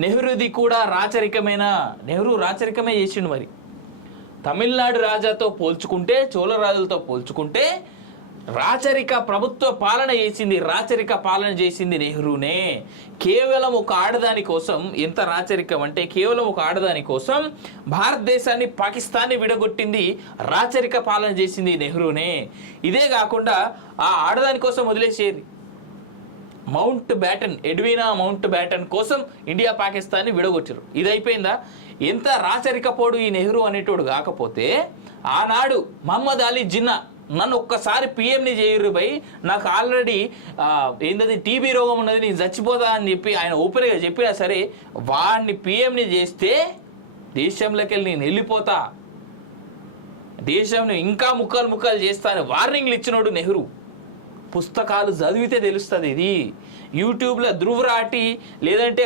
నెహ్రూది కూడా రాచరికమైన నెహ్రూ రాచరికమే చేసిండు. మరి తమిళనాడు రాజాతో పోల్చుకుంటే, చోళ రాజులతో పోల్చుకుంటే రాచరిక ప్రభుత్వ పాలన చేసింది, రాచరిక పాలన చేసింది నెహ్రూనే. కేవలం ఒక ఆడదాని కోసం, ఎంత రాచరికం అంటే కేవలం ఒక ఆడదాని కోసం భారతదేశాన్ని, పాకిస్తాన్ని విడగొట్టింది, రాచరిక పాలన చేసింది నెహ్రూనే. ఇదే కాకుండా ఆ ఆడదాని కోసం వదిలేసేది. Mountbatten, Edwina Mountbatten కోసం ఇండియా పాకిస్తాన్ని విడగొచ్చారు. ఇది అయిపోయిందా? ఎంత రాచరికపోడు ఈ నెహ్రూ అనేటోడు కాకపోతే, ఆనాడు మహమ్మద్ అలీ జిన్నా నన్ను ఒక్కసారి పిఎంని చేయరు భయ్, నాకు ఆల్రెడీ ఏంటది టీబీ రోగం ఉన్నది, నేను చచ్చిపోతా అని చెప్పి ఆయన ఓపెన్గా చెప్పినా సరే వాడిని పిఎంని చేస్తే దేశంలోకి వెళ్ళి నేను వెళ్ళిపోతా, దేశంని ఇంకా ముక్కలు చేస్తాను వార్నింగ్లు ఇచ్చినోడు నెహ్రూ. పుస్తకాలు చదివితే తెలుస్తుంది ఇది. యూట్యూబ్లో ధృవరాటి లేదంటే